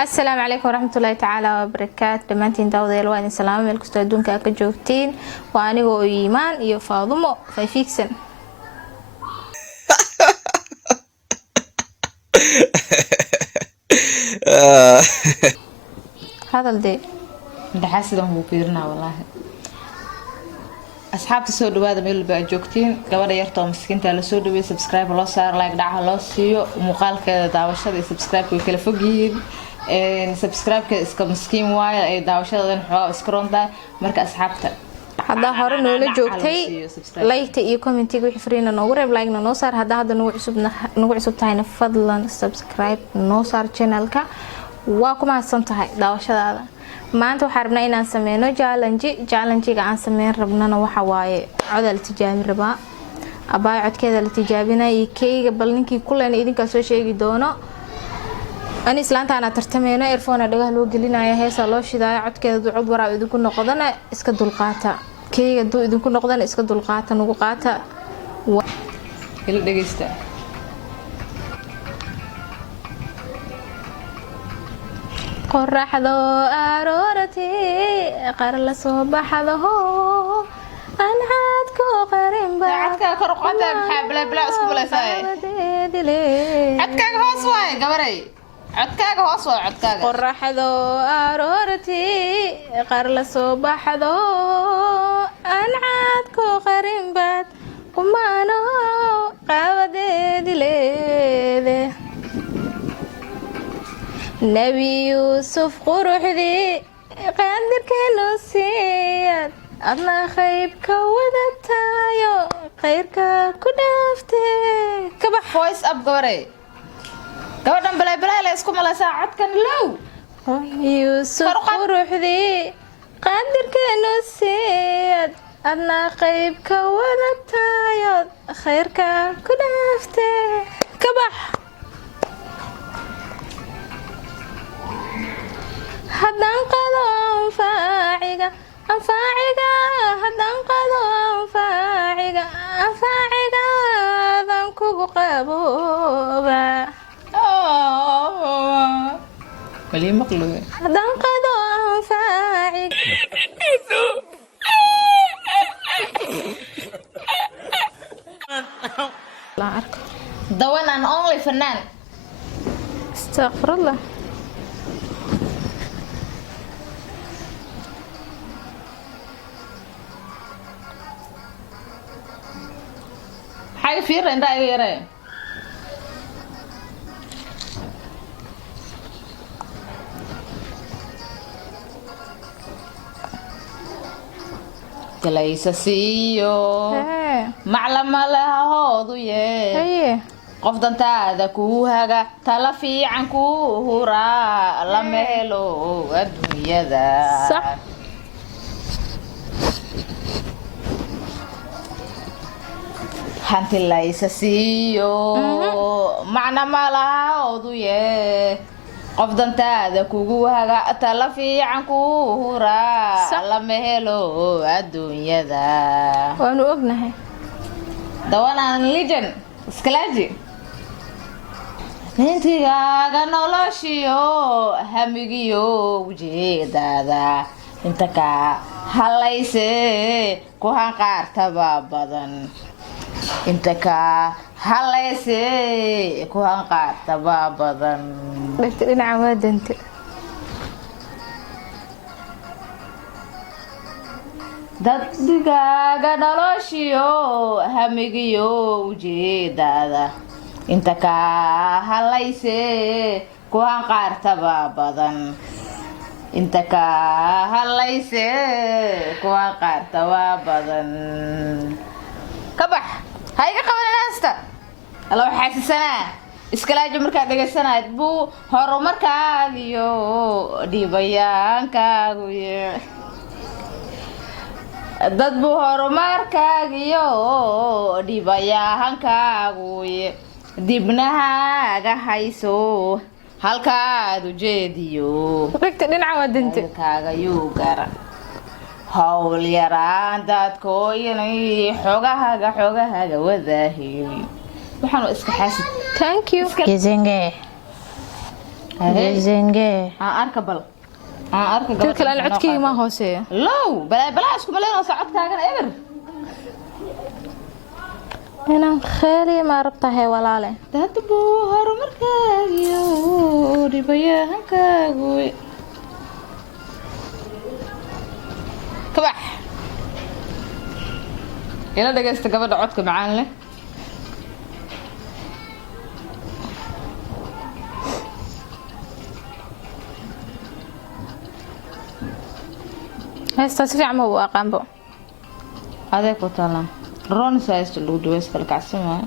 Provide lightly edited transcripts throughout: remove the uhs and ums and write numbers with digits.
السلام عليكم ورحمة الله تعالى وبركاته. دمانتين داوديل وين السلام عليكم استودون كاكا جوجتين واني هو إيمان iyo Faadumo fayfiigsan. هذا الدي دحاسدان هو fiirina wallahi asxaabta soo dhawaada meel baa joogtiin gabadha yartoo miskiinta la soo dhaweey subscribe loo saar like dhaca loo siiyo muuqaalkeeda daawashada iyo subscribe way kala fog yihiin subscribe ka iska miskiin waaye ay daawashadan xoog iskroonta marka asxaabta hadda hore noola joogtay like iyo commentiga wixii fariina noogu reeb like noo saar hadda nagu cusub tahayna fadlan subscribe noo saar channelka waa ku mahadsan tahay daawashadaada. maanta waxaan rabnaa inaan sameeyno challenge-ga aan sameyn rabnana waxa waaye codal tijaabin rabaa abaa codkeeda la tijaabinay keega bal ninkii kuleen idinka soo sheegi doono ani islaanta ana tartameeno earphone dhagaha loo gelinayo heesa loo shidayo codkeeda ducud waraa idinku noqdana iska dulqaata keega duu idinku noqdana iska dulqaata nagu qaata ila dhageysta qorraxdo aroorati qar la soo baxdo aan caad ku qarin ba cadka kor qada maxaa bla isku balaysay cadkaaga hoos waay gabaray cadkaaga hoos waay cadkaaga qorraxdo aroorati qar la soo baxdo aan caad ku qarin ba kumaano qawadeedile نبي يوسف قرحدي قادر كانوا سياد أنا خيب كودتايو خيرك كدافتي كبح فويس أب قوري قودن بلا لا اسكو ملا ساعد كان لو يوسف قرحدي قادر كانوا سياد أنا خيب كودتايو خيرك كدافتي كبح haddaan qado anfaaciga haddaan qado anfaacigaadan kugu qabooba wali maqluwe haddaan qado anfaaciga la arko the one and only fanaan astaghfirullah حاجة فير عندها ايه يرى تلايسا سيو معلم لها هودو يه قفدان تادا كوهاga tala fiican ku hura la meelo adduunyada صح hanti laysa siiyo macna malaha oduye qof dantaada kugu haga tala fiican ku hura la mehelo adduunyada waanu ognahay dawanaan legend iskalaaji nintigaaga noloshiyo hamigiyo ujeedada inta ka halayse ku hanqaartaba badan inta ka halayse ku hanqaartaba badan dhagta dhinaca waa dante daddigaaga noloshiyo hamigiyo ujeedada inta ka halayse ku hanqaartaba badan inta ka halayse ku hanqaartaba badan kabax hayga qabanaysta alla waxa xasisanaa iskalaajo markaa dhageysanaad buu horumarkaagiyo dhibayaankaagu dad buu horumarkaagiyo dhibayaankaagu dibnahaaga hayso halkaad ujeediyo dhagta dhinaca waa dante kaaga yuu gara hawl yaraan dadkooyinay xoogahaaga wadaahiy waxaan iska xaasid thank you kizenge زينجي أركب بل أركب تلك الآن عدكي ما هو سي لو بلاش كملين وصعدت كاغن إبر أنا خالي ما ربطها ولا له تهتبو هارو مركاغيو ربيا هنكاغوي كبح إلا دقيست قبل عدك معانا له هستسرع عم هو أقام هذاك وطالع رون سايست اللي دويس كل كعسمة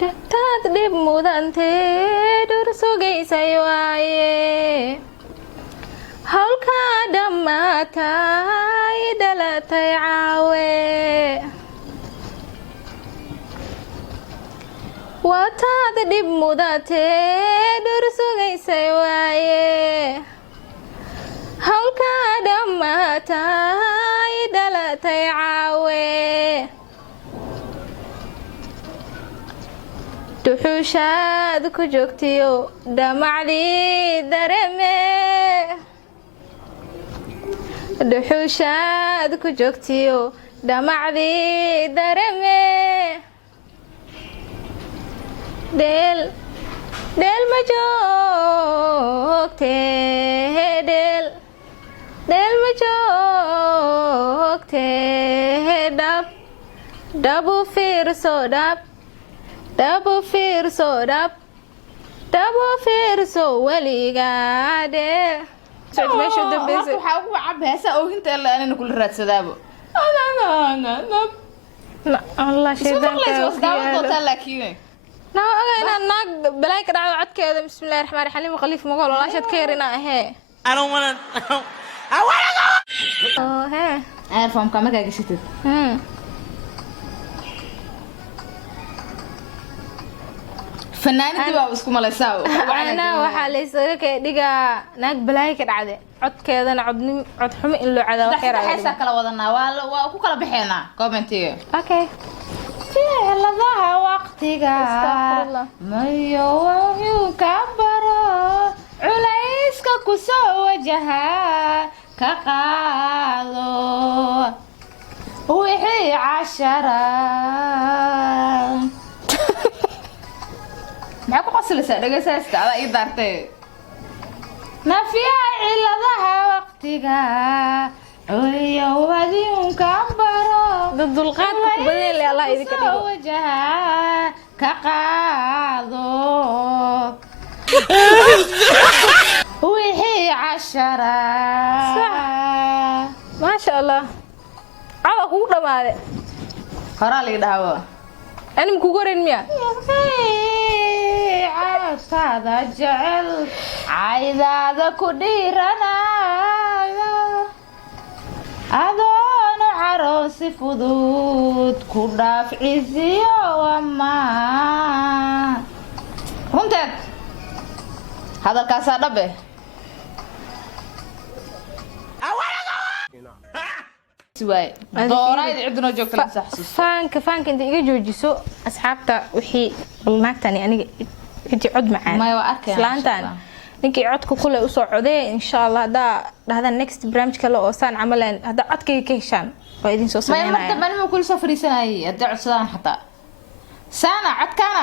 تات دب مودان تدور سوغي سايواي هالكا دماتا يدلتي عاوي واتاد دب موداتي دور سوغي سايواي هالكا دماتا يدلتي عاوي duxuushaad ku joogtiyo dhamacdii dareme duxuushaad ku joogtiyo dhamacdii dareme dheel dheel ma joogte dheel dheel ma joogte dhab dhab u fiirso dhab dabo fiirso weligaade waxaa ugu cab heesa oohinta ila anina kula raadsadaabo naag balaay ka dhacdo codkeeda bismillahi raxmaan raxiim khaliif magool walaashad ka yarina ahee airfomka markaa gashatid fanaanadii baa isku malaysaa ana waxaa la isaga ka dhigaa naag balaay ka dhacday codkeedana cod xumo in loo cadaa wax yar ayay kala wadanaa waa ku kala bixeenaa commentiga okay ficiladaha waqtiga mayo wuxuu ka baro culayska ku soo wajaha ka qaado wixii cashara maxaa ku qoslaysaa dhagaysaska adaa ii daartay nafiyaha ciladaha waqtiga iyo wadiunka baro dulqaadka ku badan leh Allah idinka dhigo wajaha ka qaado wixii cashara maasha Allah caawa kugu dhamaaday horaa lii dhahawo أنا مكوكورين ميا عاصادا جعل عايزادا كديرنا أذون عروسي فضود كداف عزيو وما هونتك هذا الكاسة دبه فانك انت iga joojiso asxaabta wixii balnaagtani aniga intii cod macaan ma waa arkay islaantan ninkii codka kule u soo codee insha Allah hada dhahdaan next branch kale oo saan camalan hada codkayga ka heshaan waa idin soo sameynaya ma ma kul soo fariisanay hada codsadaan xataa saana codkana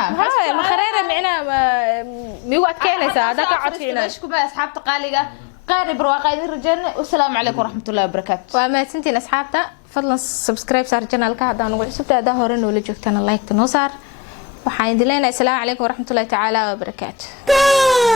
ma khareera micna migu adkeynaysa hada ka codkiina isku ba asxaabta qaaliga قاري برواقين رجعنا والسلام عليكم ورحمة الله وبركاته وما سنتين أصحابتا فضلا سبسكرايب صار جنال كهذا نقول سبت هذا هورن ولا جوكتنا لايك تنوصار وحايد لنا السلام عليكم ورحمة الله تعالى وبركاته